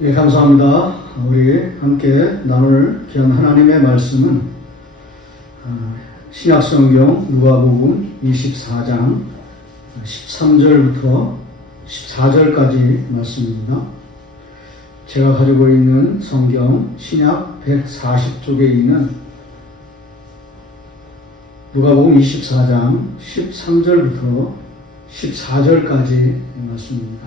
예, 감사합니다. 우리 함께 나눌 귀한 하나님의 말씀은 신약성경 누가복음 24장 13절부터 14절까지 말씀입니다. 제가 가지고 있는 성경 신약 140쪽에 있는 누가복음 24장 13절부터 14절까지 말씀입니다.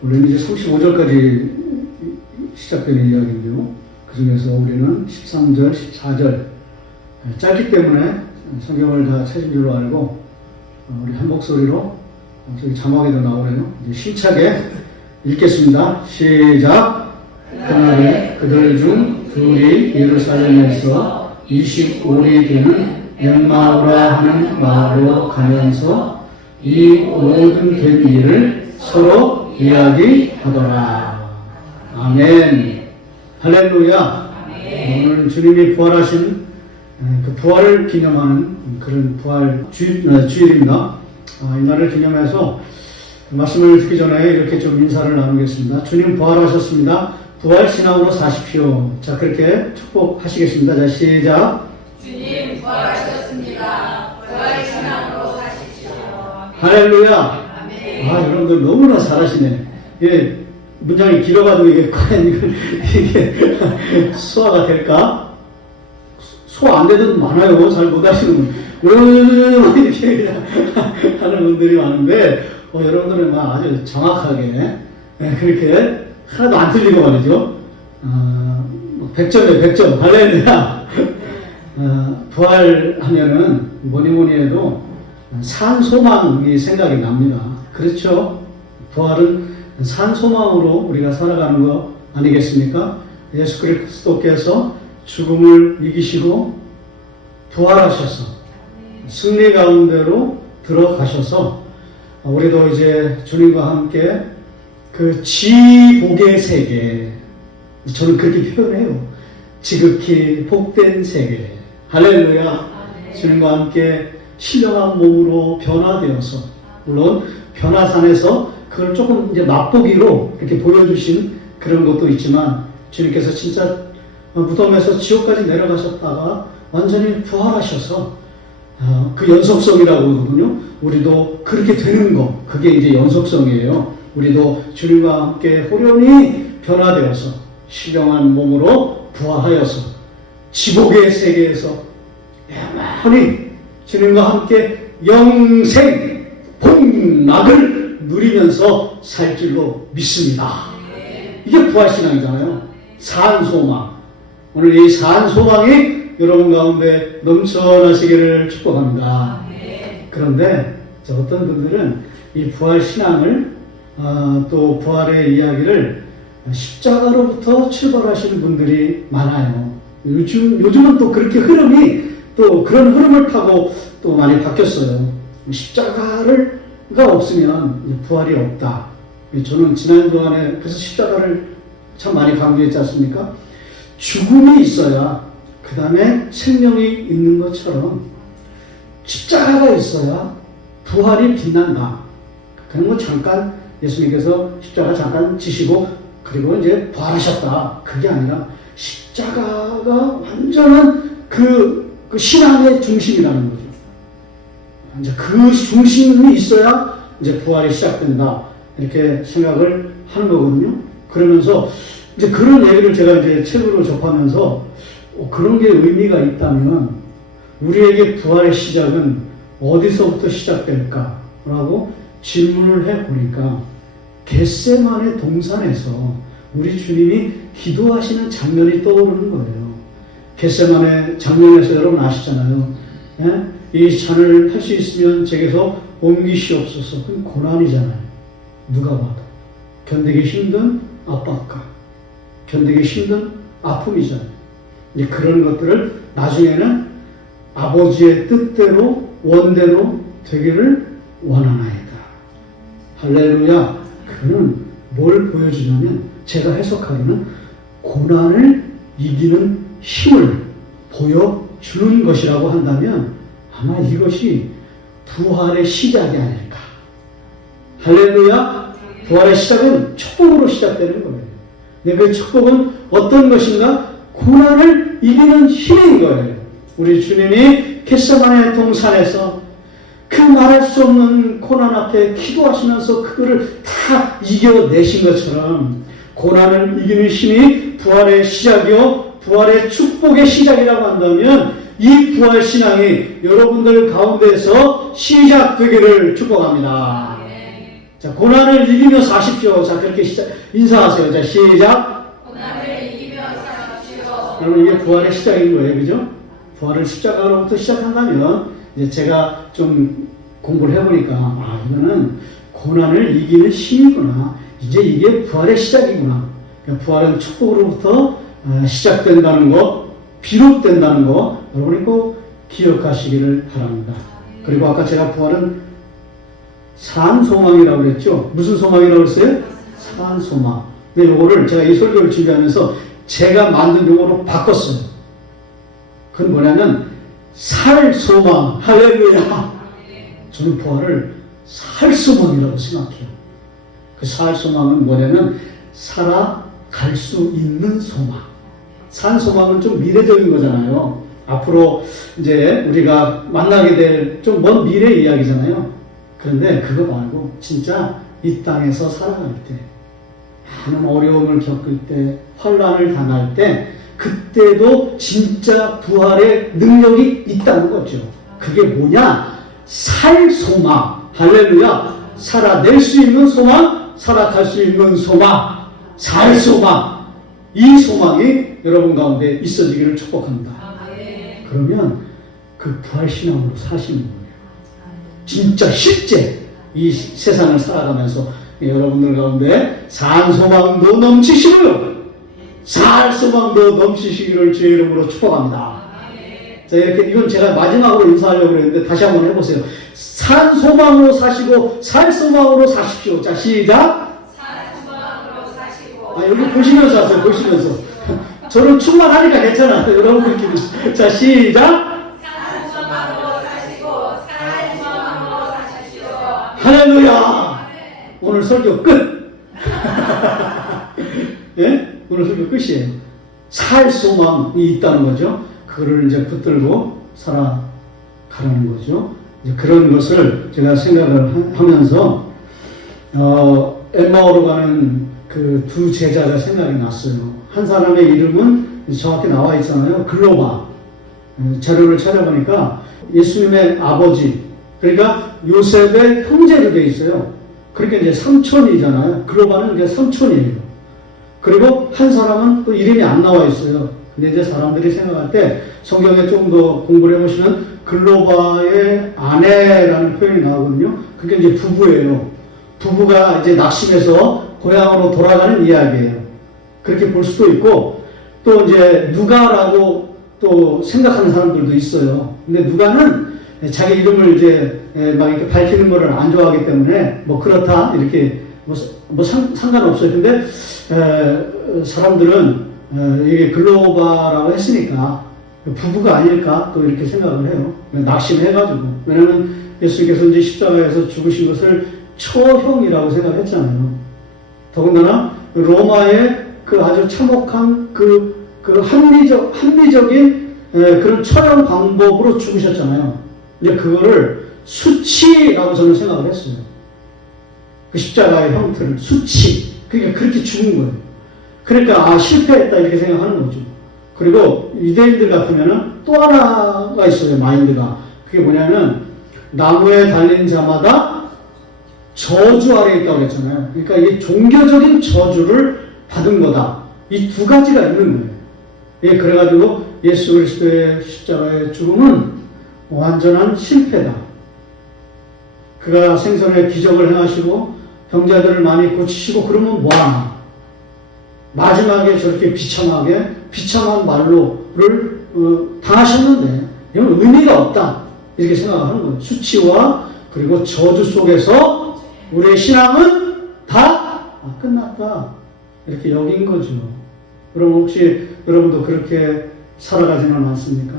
원래는 이제 35절까지 시작되는 이야기인데요. 그 중에서 우리는 13절, 14절 짧기 때문에 성경을 다 찾은 줄로 알고 우리 한 목소리로 저기 자막에도 나오네요. 이제 힘차게 읽겠습니다. 시작! 그날에 그들 중 둘이 예루살렘에서 25리 되는 엠마오라 하는 마을로 가면서 이 모든 된 일을 서로 이야기하더라. 아멘. 할렐루야. 아멘. 오늘 주님이 부활하신 그 부활을 기념하는 그런 부활 주일입니다. 이 날을 기념해서 말씀을 듣기 전에 이렇게 좀 인사를 나누겠습니다. 주님 부활하셨습니다. 부활 신앙으로 사십시오. 자, 그렇게 축복하시겠습니다. 자, 시작. 주님 부활하셨습니다. 부활 신앙으로 사십시오. 할렐루야. 여러분들 너무나 잘하시네. 예, 문장이 길어가지고 이게 과연 이게 소화가 될까? 소화 안 되는 많아요. 잘 못하시는 분. 이렇게 하는 분들이 많은데, 여러분들은 아주 정확하게, 그렇게 하나도 안 틀리고 말이죠. 100점에 100점. 할렐루야. 부활하면은 뭐니 해도 산소망이 생각이 납니다. 그렇죠? 부활은 산소망으로 우리가 살아가는 거 아니겠습니까? 예수 그리스도께서 죽음을 이기시고 부활하셔서 승리 가운데로 들어가셔서 우리도 이제 주님과 함께 그 지복의 세계, 저는 그렇게 표현해요. 지극히 복된 세계. 할렐루야. 주님과 함께 신령한 몸으로 변화되어서, 물론 변화산에서 그걸 조금 이제 맛보기로 이렇게 보여주신 그런 것도 있지만, 주님께서 진짜 무덤에서 지옥까지 내려가셨다가 완전히 부활하셔서 그 연속성이라고 하거든요. 우리도 그렇게 되는 거, 그게 이제 연속성이에요. 우리도 주님과 함께 호련히 변화되어서 신령한 몸으로 부활하여서 지복의 세계에서 영원히 주님과 함께 영생 복락을 누리면서 살 줄로 믿습니다. 이게 부활신앙이잖아요. 산소망. 오늘 이 산소망이 여러분 가운데 넘쳐나시기를 축복합니다. 그런데 어떤 분들은 이 부활신앙을 또 부활의 이야기를 십자가로부터 출발하시는 분들이 많아요. 요즘은 또 그렇게 흐름이 또 그런 흐름을 타고 또 많이 바뀌었어요. 십자가가 없으면 부활이 없다. 저는 지난주간에 그래서 십자가를 참 많이 강조했지 않습니까? 죽음이 있어야 그 다음에 생명이 있는 것처럼 십자가가 있어야 부활이 빛난다. 그런 거 잠깐 예수님께서 십자가 잠깐 지시고 그리고 이제 부활하셨다. 그게 아니라 십자가가 완전한 그 신앙의 중심이라는 거죠. 이제 그 중심이 있어야 이제 부활이 시작된다. 이렇게 생각을 하는 거거든요. 그러면서 이제 그런 얘기를 제가 이제 책으로 접하면서 그런 게 의미가 있다면 우리에게 부활의 시작은 어디서부터 시작될까라고 질문을 해보니까 겟세마네 동산에서 우리 주님이 기도하시는 장면이 떠오르는 거예요. 겟세마네 장면에서 여러분 아시잖아요. 예? 이 잔을 할 수 있으면 제게서 옮기시옵소서. 그건 고난이잖아요. 누가 봐도. 견디기 힘든 압박감, 견디기 힘든 아픔이잖아요. 이제 그런 것들을 나중에는 아버지의 뜻대로 원대로 되기를 원하나이다. 할렐루야. 그는 뭘 보여주냐면 제가 해석하기는 고난을 이기는 힘을 보여주는 것이라고 한다면 아마 이것이 부활의 시작이 아닐까. 할렐루야. 부활의 시작은 축복으로 시작되는 거예요. 근데 그 축복은 어떤 것인가? 고난을 이기는 힘인 거예요. 우리 주님이 겟세마네 동산에서 그 말할 수 없는 고난 앞에 기도하시면서 그거를 다 이겨내신 것처럼 고난을 이기는 힘이 부활의 시작이요, 부활의 축복의 시작이라고 한다면 이 부활 신앙이 여러분들 가운데서 시작되기를 축복합니다. 자, 고난을 이기며 사십시오. 자, 그렇게 인사하세요. 자, 시작. 고난을 이기며 사십시오. 여러분, 이게 부활의 시작인 거예요. 그죠? 부활을 십자가로부터 시작한다면, 이제 제가 좀 공부를 해보니까, 아, 이거는 고난을 이기는 힘이구나. 이제 이게 부활의 시작이구나. 그러니까 부활은 축복으로부터 시작된다는 것, 비롯된다는 것, 여러분이 꼭 기억하시기를 바랍니다. 그리고 아까 제가 부활은 산소망이라고 그랬죠? 무슨 소망이라고 했어요? 산소망. 근데 요거를 제가 이 설교를 준비하면서 제가 만든 용어로 바꿨어요. 그건 뭐냐면 살소망. 할렐루야. 저는 부활을 살소망이라고 생각해요. 그 살소망은 뭐냐면 살아갈 수 있는 소망. 산소망은 좀 미래적인 거잖아요. 앞으로 이제 우리가 만나게 될 좀 먼 미래 이야기잖아요. 그런데 그거 말고 진짜 이 땅에서 살아갈 때, 많은 어려움을 겪을 때, 환난을 당할 때, 그때도 진짜 부활의 능력이 있다는 거죠. 그게 뭐냐? 살 소망. 할렐루야. 살아낼 수 있는 소망, 살아갈 수 있는 소망, 살 소망. 이 소망이 여러분 가운데 있어지기를 축복합니다. 그러면 그 부활신앙으로 사시는 거예요. 진짜 실제 이 세상을 살아가면서 여러분들 가운데 산소망도 넘치시고요, 살 소망도 넘치시기를 주의 이름으로 축복합니다. 자, 이렇게 이건 제가 마지막으로 인사하려고 그랬는데 다시 한번 해보세요. 산소망으로 사시고 살 소망으로 사십시오. 자, 시작. 산소망으로 사시고. 아, 여기 보시면서 하세요. 보시면서. 저는 충만하니까 괜찮아요. 여러분들끼리. 자, 시작. 산소망으로 사시고 산소망으로 사십시오. 할렐루야. 오늘 설교 끝. 예? 오늘 설교 끝이에요. 살 소망이 있다는 거죠. 그거를 이제 붙들고 살아가라는 거죠. 이제 그런 것을 제가 생각을 하면서 엠마오로 가는 그 두 제자가 생각이 났어요. 한 사람의 이름은 정확히 나와 있잖아요. 글로바. 자료를 찾아보니까 예수님의 아버지, 그러니까 요셉의 형제로 되어 있어요. 그러니까 이제 삼촌이잖아요. 글로바는 이제 삼촌이에요. 그리고 한 사람은 또 이름이 안 나와 있어요. 근데 이제 사람들이 생각할 때 성경에 좀 더 공부를 해보시면 글로바의 아내라는 표현이 나오거든요. 그게 이제 부부예요. 부부가 이제 낙심해서 고향으로 돌아가는 이야기예요. 그렇게 볼 수도 있고, 또 이제 누가라고 또 생각하는 사람들도 있어요. 근데 누가는 자기 이름을 이제 막 이렇게 밝히는 거를 안 좋아하기 때문에 뭐 그렇다 이렇게 뭐 상관없어요. 근데 사람들은 이게 글로바라고 했으니까 부부가 아닐까 또 이렇게 생각을 해요. 낙심해가지고. 왜냐면 예수님께서 이제 십자가에서 죽으신 것을 처형이라고 생각했잖아요. 더군다나 로마의 그 아주 참혹한 그 합리적인 그런 처형 방법으로 죽으셨잖아요. 이제 그거를 수치라고 저는 생각을 했어요. 그 십자가의 형태를 수치. 그러니까 그렇게 죽은 거예요. 그러니까 실패했다 이렇게 생각하는 거죠. 그리고 유대인들 같으면은 또 하나가 있어요. 마인드가. 그게 뭐냐면 나무에 달린 자마다 저주 아래 있다고 했잖아요. 그러니까 이게 종교적인 저주를 받은 거다. 이 두 가지가 있는 거예요. 예, 그래가지고 예수 그리스도의 십자가의 죽음은 완전한 실패다. 그가 생선의 기적을 행하시고 병자들을 많이 고치시고 그러면 뭐하나. 마지막에 저렇게 비참한 말로를 당하셨는데 이건 의미가 없다. 이렇게 생각하는 거예요. 수치와 그리고 저주 속에서 우리의 신앙은 다 끝났다. 이렇게 여긴 거죠. 그럼 혹시 여러분도 그렇게 살아가지는 않습니까?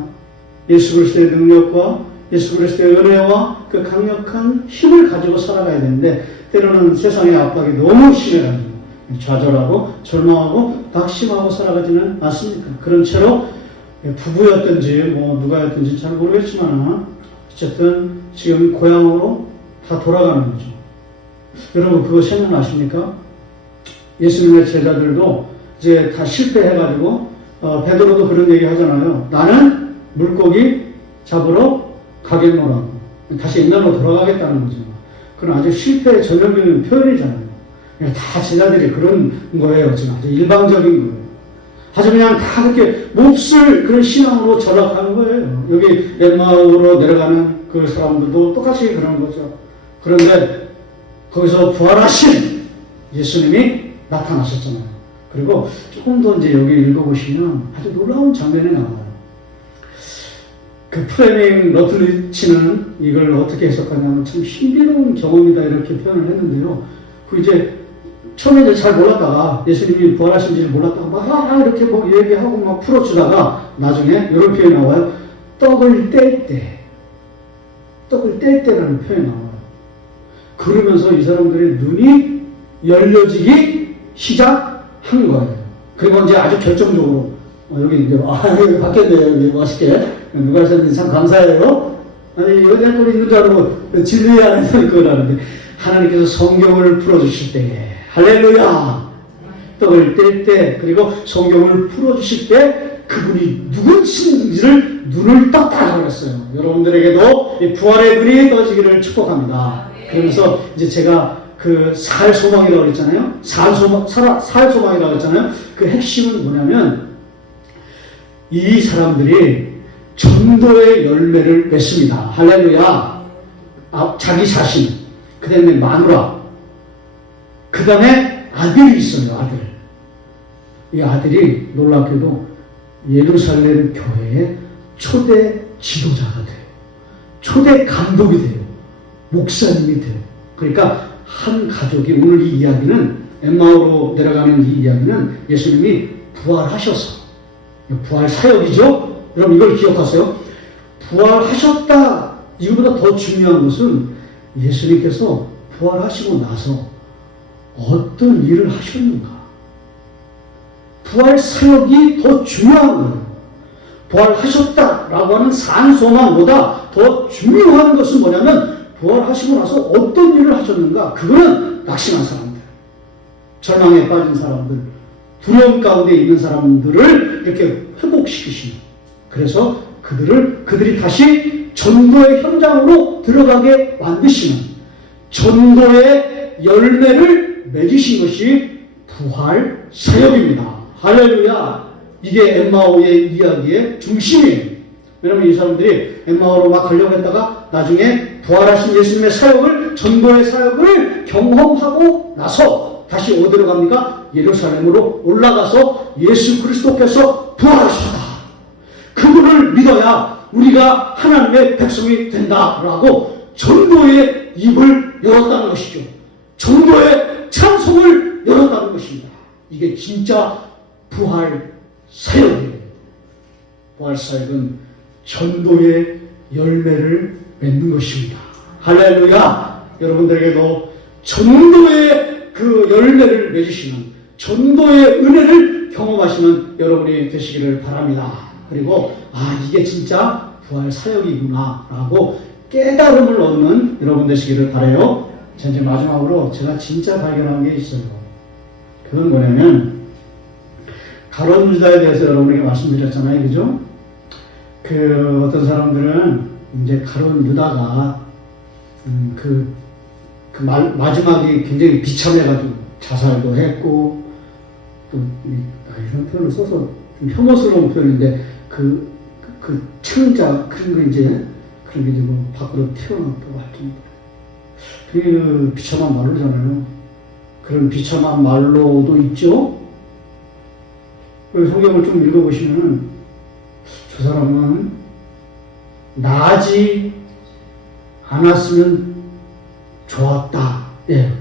예수 그리스도의 능력과 예수 그리스도의 은혜와 그 강력한 힘을 가지고 살아가야 되는데 때로는 세상의 압박이 너무 심해가지고 좌절하고 절망하고 낙심하고 살아가지는 않습니까? 그런 채로 부부였든지 뭐 누가였든지 잘 모르겠지만 어쨌든 지금 고향으로 다 돌아가는 거죠. 여러분 그거 생각나십니까? 예수님의 제자들도 이제 다 실패해가지고 베드로도 그런 얘기 하잖아요. 나는 물고기 잡으러 가겠노라고. 다시 옛날로 돌아가겠다는 거죠. 그건 아주 실패의 전형적인 표현이잖아요. 그냥 다 제자들이 그런 거예요. 지금 아주 일방적인 거예요. 아주 그냥 다 그렇게 몹쓸 그런 신앙으로 전락하는 거예요. 여기 엠마오로 내려가는 그 사람들도 똑같이 그런 거죠. 그런데 거기서 부활하신 예수님이 나타나셨잖아요. 그리고 조금 더 이제 여기 읽어보시면 아주 놀라운 장면이 나와요. 그 프레밍 러틀리치는 이걸 어떻게 해석하냐면 참 신비로운 경험이다 이렇게 표현을 했는데요. 그 이제 처음에 이제 잘 몰랐다가 예수님이 부활하신지를 몰랐다가 막 이렇게 뭐 얘기하고 막 풀어주다가 나중에 이런 표현이 나와요. 떡을 뗄 때라는 표현이 나와요. 그러면서 이 사람들의 눈이 열려지기 시작한 거예요. 그리고 이제 아주 결정적으로 여기 이제 여기 바뀌었네요. 여기 멋있게 누가 하셨는지 참 감사해요. 아니 여기에 꼴이 있는 줄 알고 진리 안에서 있거라는데 하나님께서 성경을 풀어주실 때에 할렐루야 떡을 뗄 때 그리고 성경을 풀어주실 때 그분이 누구신지를 눈을 떴다 그랬어요. 여러분들에게도 이 부활의 눈이 떠지기를 축복합니다. 그러면서 이제 제가 그 살 소망이라고 그랬잖아요. 살 소망이라고 했잖아요. 그 핵심은 뭐냐면 이 사람들이 전도의 열매를 맺습니다. 할렐루야. 자기 자신, 그 다음에 마누라, 그 다음에 아들이 있어요. 아들. 이 아들이 놀랍게도 예루살렘 교회의 초대 지도자가 돼요. 초대 감독이 돼요. 목사님이 돼요. 그러니까 한 가족이 오늘 이 이야기는 엠마오로 내려가는 이 이야기는 예수님이 부활하셔서 부활 사역이죠. 여러분 이걸 기억하세요. 부활하셨다. 이거보다 더 중요한 것은 예수님께서 부활하시고 나서 어떤 일을 하셨는가. 부활 사역이 더 중요한 거예요. 부활하셨다라고 하는 산소망보다 더 중요한 것은 뭐냐면 부활하시고 나서 어떤 일을 하셨는가. 그거는 낙심한 사람들, 절망에 빠진 사람들, 두려움 가운데 있는 사람들을 이렇게 회복시키시는. 그래서 그들이 다시 전도의 현장으로 들어가게 만드시는 전도의 열매를 맺으신 것이 부활 사역입니다. 할렐루야. 이게 엠마오의 이야기의 중심이에요. 왜냐면 이 사람들이 엠마오로 막 가려고 했다가 나중에 부활하신 예수님의 사역을, 전도의 사역을 경험하고 나서 다시 어디로 갑니까? 예루살렘으로 올라가서 예수 그리스도께서 부활하셨다. 그분을 믿어야 우리가 하나님의 백성이 된다라고 전도의 입을 열었다는 것이죠. 전도의 찬송을 열었다는 것입니다. 이게 진짜 부활 사역이에요. 부활 사역은 전도의 열매를 맺는 것입니다. 할렐루야! 여러분들에게도 전도의 그 열매를 맺으시는 전도의 은혜를 경험하시는 여러분이 되시기를 바랍니다. 그리고 이게 진짜 부활 사역이구나 라고 깨달음을 얻는 여러분 되시기를 바라요. 자, 이제 마지막으로 제가 진짜 발견한 게 있어요. 그건 뭐냐면 가룟 유다에 대해서 여러분에게 말씀드렸잖아요. 그죠? 그 어떤 사람들은 이제 가룟 유다가 마지막에 굉장히 비참해가지고 자살도 했고 또 이런 표현을 써서 좀 혐오스러운 표현인데 그 창자 그런 거 이제 그런 게 뭐 밖으로 튀어나왔다고 할 정도. 그 비참한 말로잖아요. 그런 비참한 말로도 있죠. 성경을 좀 읽어보시면은 저 사람은 나지 않았으면 좋았다. 예.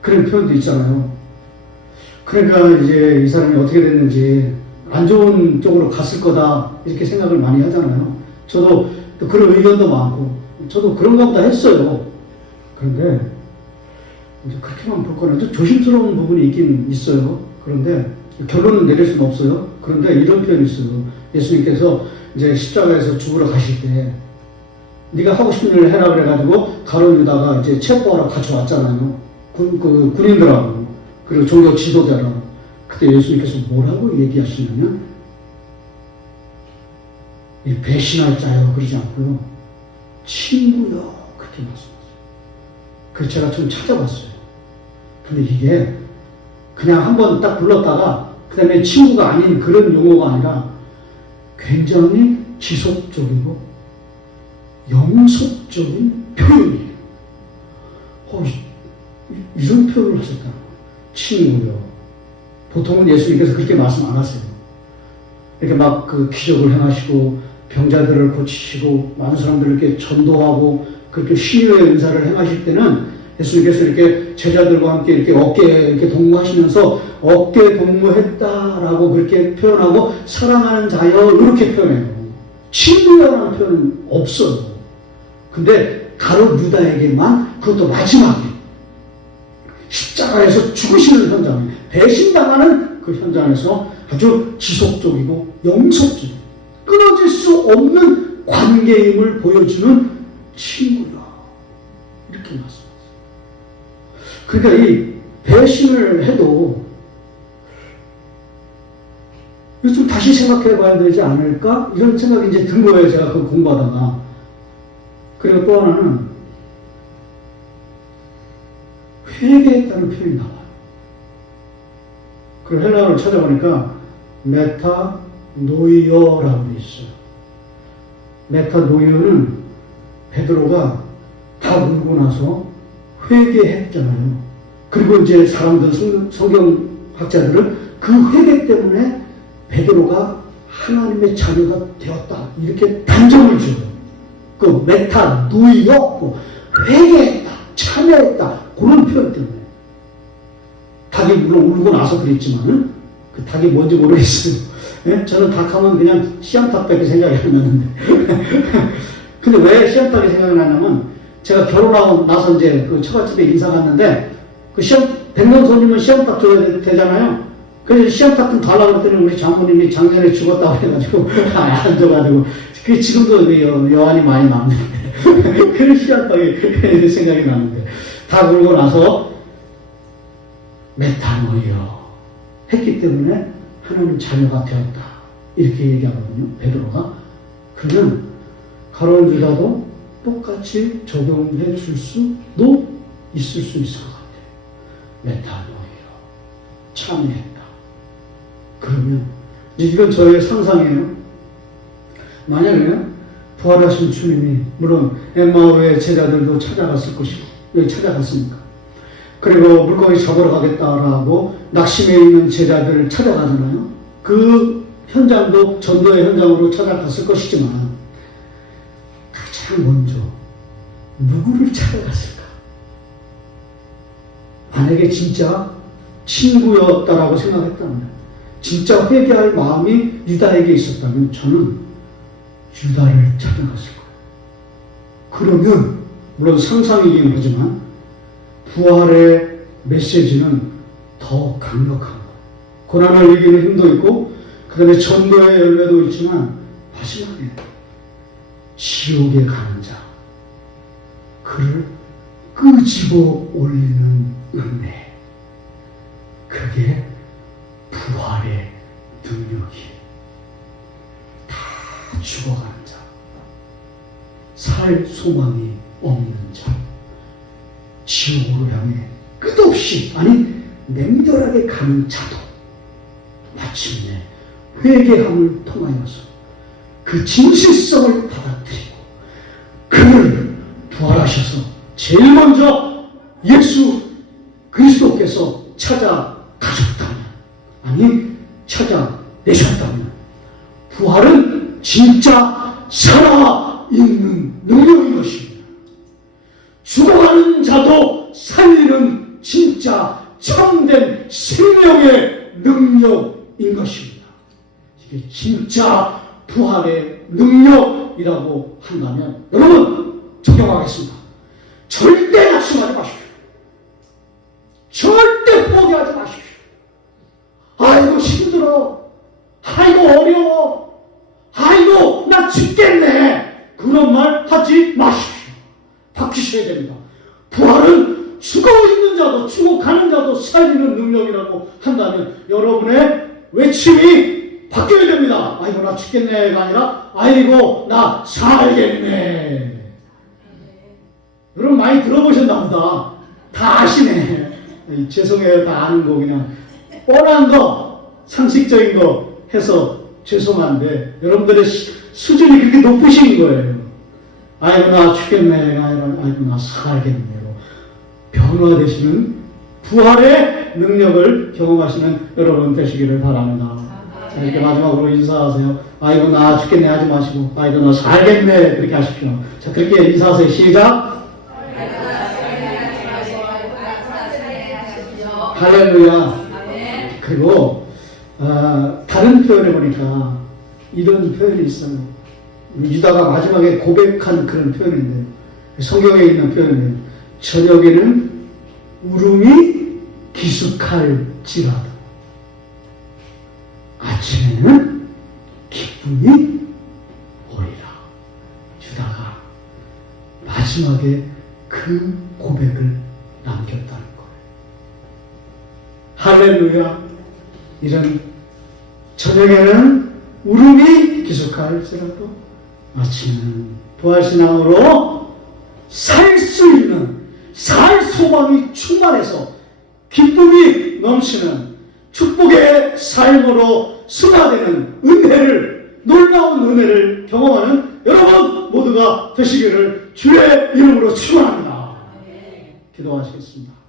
그런 표현도 있잖아요. 그러니까 이제 이 사람이 어떻게 됐는지 안 좋은 쪽으로 갔을 거다 이렇게 생각을 많이 하잖아요. 저도 또 그런 의견도 많고 저도 그런가 보다 했어요. 그런데 이제 그렇게만 볼 거는 좀 조심스러운 부분이 있긴 있어요. 그런데 결론은 내릴 수는 없어요. 그런데 이런 표현이 있어요. 예수님께서 이제 십자가에서 죽으러 가실 때 네가 하고 싶은 일을 해라 그래가지고 가룟 유다가 이제 체포하러 같이 왔잖아요. 군인들하고 그리고 종교 지도자랑. 그때 예수님께서 뭐라고 얘기하시냐면 이 배신할 자요 그러지 않고요. 친구요 그렇게 말씀하세요. 그래서 제가 좀 찾아봤어요. 근데 이게 그냥 한번 딱 불렀다가 그 다음에 친구가 아닌 그런 용어가 아니라 굉장히 지속적이고 영속적인 표현이에요. 이런 표현을 하셨다는 거예요. 친구요. 보통은 예수님께서 그렇게 말씀 안 하세요. 이렇게 막 그 기적을 행하시고 병자들을 고치시고 많은 사람들을 이렇게 전도하고 그렇게 신유의 은사를 행하실 때는 예수님께서 이렇게 제자들과 함께 이렇게 어깨에 이렇게 동무하시면서 어깨 동무했다라고 그렇게 표현하고 사랑하는 자여 이렇게 표현해요. 친구여라는 표현은 없어요. 근데 가룟 유다에게만 그것도 마지막에 십자가에서 죽으시는 현장에 배신당하는 그 현장에서 아주 지속적이고 영속적인 끊어질 수 없는 관계임을 보여주는 친구다. 이렇게 말씀하세요. 그러니까 이 배신을 해도 이거 좀 다시 생각해 봐야 되지 않을까? 이런 생각이 이제 든 거예요. 제가 그 공부하다가. 그리고 또 하나는 회개했다는 표현이 나와요. 그 헬라어를 찾아보니까 메타노이어라고 돼 있어요. 메타노이어는 베드로가 다 울고 나서 회개했잖아요. 그리고 이제 사람들, 성경학자들은 그 회개 때문에 베드로가 하나님의 자녀가 되었다. 이렇게 단정을 줘요. 그 메타노이어, 회개했다, 참여했다. 그런 표현 때문에. 닭이 물론 울고 나서 그랬지만은, 그 닭이 뭔지 모르겠어요. 예? 저는 닭하면 그냥 씨암탉밖에 생각이 안 나는데. 근데 왜 씨암탉이 생각이 나냐면, 제가 결혼하고 나서 이제 그 처갓집에 인사 갔는데, 그 백년 손님은 씨암탉 줘야 되잖아요. 그래서 씨암탉 좀 달라고 그랬더니 우리 장모님이 작년에 죽었다고 해가지고, 안 줘가지고, 그게 지금도 여한이 많이 남는데. 그런 씨암탉이 생각이 나는데. 다 울고 나서, 메타노이어 했기 때문에 하나님 자녀가 되었다. 이렇게 얘기하거든요. 베드로가. 그러면 가룟 유다도 똑같이 적용해 줄 수도 있을 수 있을 것 같아요. 메타노이어 참여했다. 그러면 이건 저의 상상이에요. 만약에 부활하신 주님이 물론 엠마오의 제자들도 찾아갔을 것이고 여기 찾아갔습니까? 그리고 물고기 잡으러 가겠다라고 낙심해 있는 제자들을 찾아가잖아요. 그 현장도 전도의 현장으로 찾아갔을 것이지만 가장 먼저 누구를 찾아갔을까? 만약에 진짜 친구였다라고 생각했다면, 진짜 회개할 마음이 유다에게 있었다면 저는 유다를 찾아갔을 거예요. 그러면 물론 상상이긴 하지만 부활의 메시지는 더 강력한 거예요. 고난을 이기는 힘도 있고 그 다음에 전도의 열매도 있지만 마지막에 지옥에 가는 자 그를 끄집어 올리는 은혜, 그게 부활의 능력이에요. 다 죽어가는 자, 살 소망이 없는 자, 지옥으로 향해 끝없이 맹렬하게 가는 자도 마침내 회개함을 통하여서 그 진실성을 받아들이고 그를 부활하셔서 제일 먼저 예수 그리스도께서 찾아가셨다면, 찾아내셨다면 부활은 진짜 살아있는 능력인 것입니다. 죽어가는 자도 살리는 진짜 참된 생명의 능력인 것입니다. 이게 진짜 부활의 능력이라고 한다면 여러분 적용하겠습니다. 절대 낙심하지 마십시오. 절대 포기하지 마십시오. 아이고 힘들어. 아이고 어려워. 아이고 나 죽겠네. 그런 말 하지 마십시오. 바뀌셔야 됩니다. 부활은 죽어 있는 자도 죽어 가는 자도 살리는 능력이라고 한다면 여러분의 외침이 바뀌어야 됩니다. 아이고 나 죽겠네가 아니라 아이고 나 살겠네. 여러분 많이 들어보셨나 보다. 다 아시네. 죄송해요. 다 아는 거 그냥 뻔한 거 상식적인 거 해서 죄송한데 여러분들의 수준이 그렇게 높으신 거예요. 아이고 나 죽겠네가 아니라 아이고 나 살겠네로 변화되시는 부활의 능력을 경험하시는 여러분 되시기를 바랍니다. 자, 이렇게 마지막으로 인사하세요. 아이고 나 죽겠네 하지 마시고 아이고 나 살겠네 그렇게 하십시오. 자, 그렇게 인사하세요. 시작. 할렐루야. 그리고 다른 표현을 보니까 이런 표현이 있어요. 유다가 마지막에 고백한 그런 표현인데 성경에 있는 표현이에요. 저녁에는 울음이 기숙할지라도 아침에는 기쁨이 오리라. 유다가 마지막에 그 고백을 남겼다는 거예요. 할렐루야. 이런 저녁에는 울음이 기숙할지라도 아침에는 부활신앙으로 살 수 있는 살 소망이 충만해서 기쁨이 넘치는 축복의 삶으로 승화되는 은혜를 놀라운 은혜를 경험하는 여러분 모두가 되시기를 주의 이름으로 축원합니다. 기도하시겠습니다.